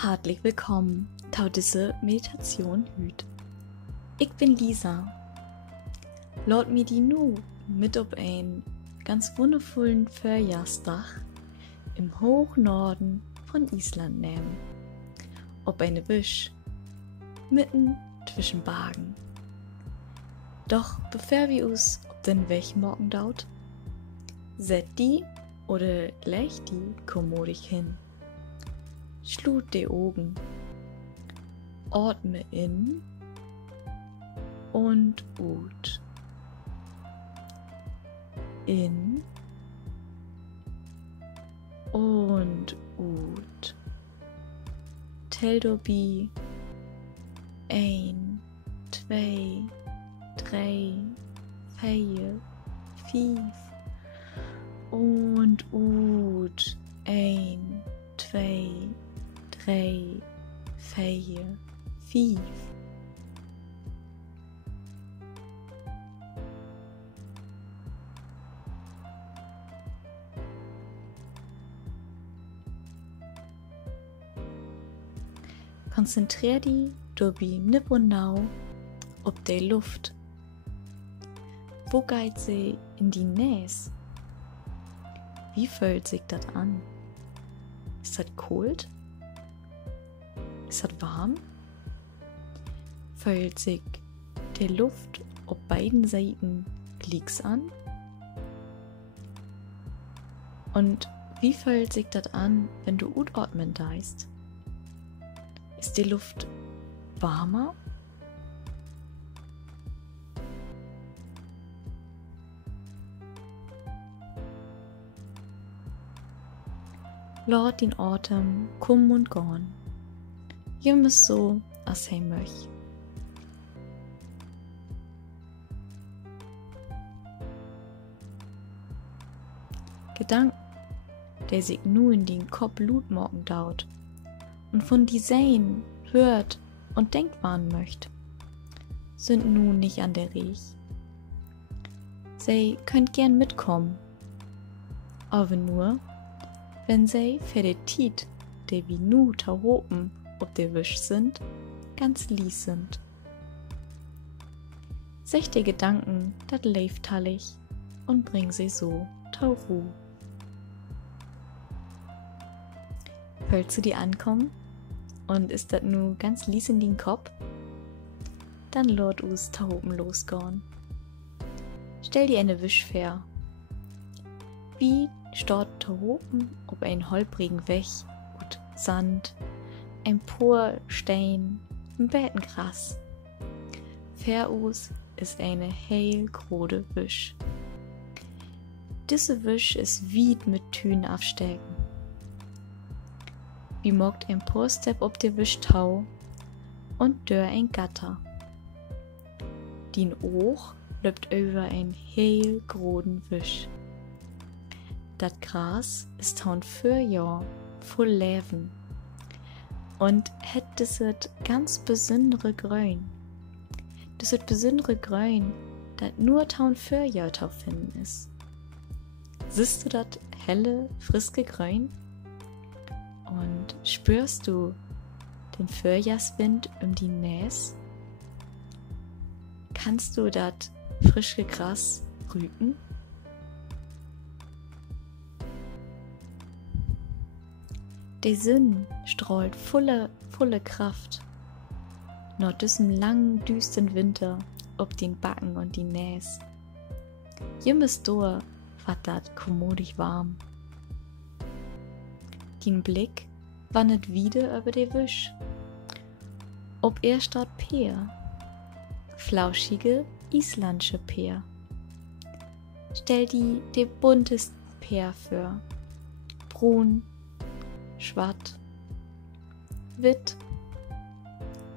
Hartlich willkommen zu dieser Meditation hüt. Ich bin Lisa. Laut mir die nu mit auf ein ganz wundervollen Frühjahrsdach im Hochnorden von Island nehmen. Ob eine Wisch, mitten zwischen Bergen. Doch bevor wir uns auf den Weg morgen daut, set die oder leg die kommodig hin. Schlut die Augen, atme in und ut. In und ut. Tell dobi 1, 2, 3, 4, 5 und ut 1, 2, 3, 4, 5. Konzentrier dich dobi nipp und nau ob die Luft. Wo geht sie in die Näs? Wie fühlt sich das an? Ist das kalt? Ist das warm? Fühlt sich die Luft auf beiden Seiten gleich an? Und wie fühlt sich das an, wenn du atmen deist? Ist die Luft warmer? Laut den Atem kommen und gehen. Jemals so, als er möcht. Gedanken, der sich nur in den Kopf Blut morgen daut und von die sehen, hört und denkt waren möcht, sind nun nicht an der Riech. Sie könnt gern mitkommen, aber nur, wenn sie für die Tiet, der wie nu tauhopen ob der Wisch sind, ganz lies sind. Sech die Gedanken, dat leif tallig und bring sie so tau Ruh. Hörst du die ankommen? Und ist dat nu ganz lies in den Kopf? Dann lord us tauhopen losgorn. Stell dir eine Wisch fair. Wie stort tauhopen ob ein holprigen Weg und Sand, ein Por Stein, ein Bettengras. Fairus ist eine heilgrode Wisch. Diese Wisch ist wied mit Tünen aufstecken. Wie mogt ein Porstep ob der Wisch tau und dör ein Gatter. Den Och löbt über ein heilgroden Wisch. Dat Gras ist taun für Jahr voll Leben. Und hätte es ganz besondere Grün. Das besondere Grün, das nur taun für Jahr zu finden ist. Siehst du das helle, friske Grün? Und spürst du den Frühjahrswind um die Näs? Kannst du das frische Gras rücken? Der Sinn strahlt volle Kraft. Nach diesem langen, düsteren Winter ob den Backen und die Näs. Jemals door war dat kommodig warm. Den Blick wandert wieder über die Wisch. Ob er statt Peer, flauschige isländische Peer. Stell die buntesten Peer vor. Brun, schwarz, witt,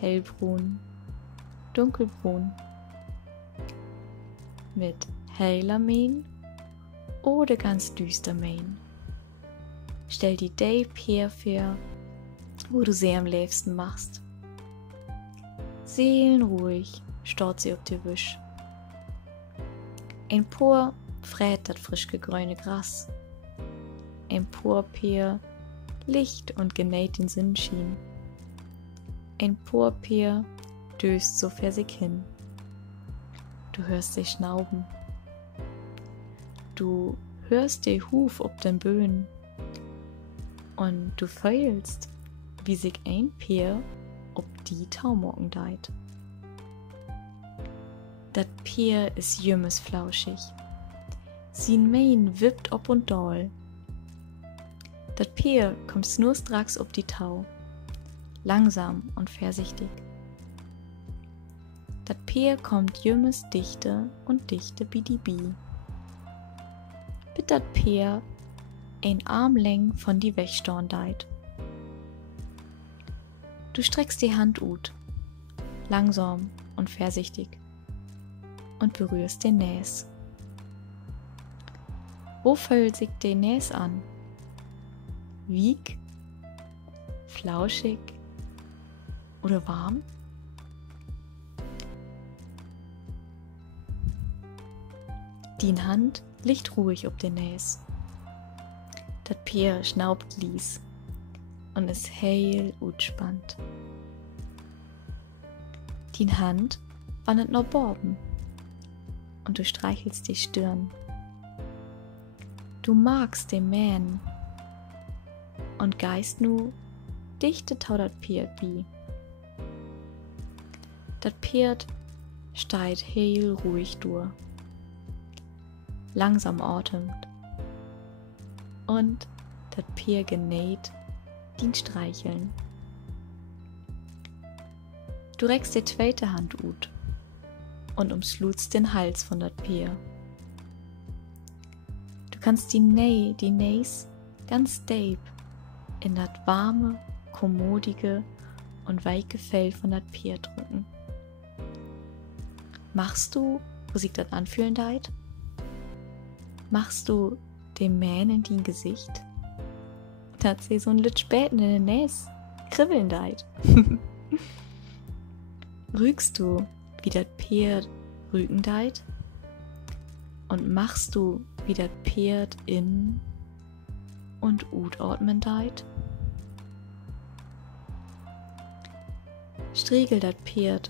hellbrun, dunkelbrun, mit heller Mähn oder ganz düster Mähn. Stell die Dave her für, wo du sie am liebsten machst. Seelenruhig starrt sie auf die Wisch. Ein Por frät dat frisch gegrüne Gras. Ein Por Peer Licht und genäht den Sonnenschein. Ein Purpier döst so vor sich hin. Du hörst sie schnauben. Du hörst den Huf ob den Böen. Und du fühlst, wie sich ein Pier ob die Taumocken deit. Dat Pier is jümmes flauschig. Sin Mein wippt ob und doll. Dat Pier kommt schnurstracks ob die Tau, langsam und vorsichtig. Dat Pier kommt jümmes dichte und dichte bi die Bi. Bit dat Pier ein Armläng von die Wegstorn deit. Du streckst die Hand ut, langsam und vorsichtig, und berührst den Näs. Wo fühlt sich den Näs an? Wieg, flauschig oder warm? Die Hand liegt ruhig ob den Näs. Dat Pier schnaubt lies und ist heil utspannt. Die Hand wandert noch borben und du streichelst die Stirn. Du magst den Mähen und geist nu dichte tau dat Piert bi. Dat Piert steit heil ruhig durch, langsam atemt und dat Pier genäht din streicheln. Du reckst die zweite Hand ut und umslutst den Hals von dat Pier. Du kannst die Näs ganz deep in dat warme, kommodige und weiche Fell von dat Pier drücken. Machst du, wo sich dat anfühlen deit? Machst du dem Mähen in din Gesicht? Dat sie so ein Lüt späten in den Näs kribbeln deit. Rügst du, wie dat Pier rügen deit? Und machst du, wie dat Pier in und utordmen deit? Striegel dat Pier,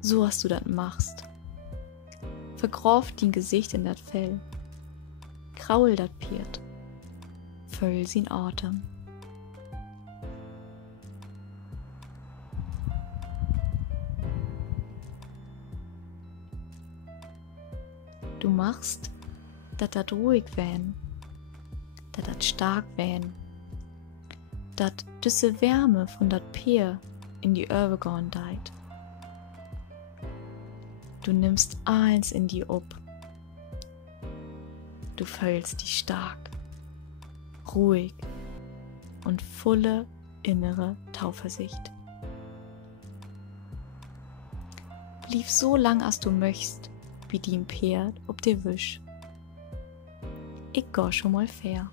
so hast du dat machst. Vergrauf din Gesicht in dat Fell. Kraul dat Pier. Füll sin Atem. Du machst, dat dat ruhig wähn, dat stark wähn, dat düsse Wärme von dat Pier in die Örwe gorn deit. Du nimmst eins in die ob. Du fühlst die stark, ruhig und volle innere Tauversicht. Blieb so lang, als du möchtst, wie din Pier ob de Wisch. Ich geh schon mal fair.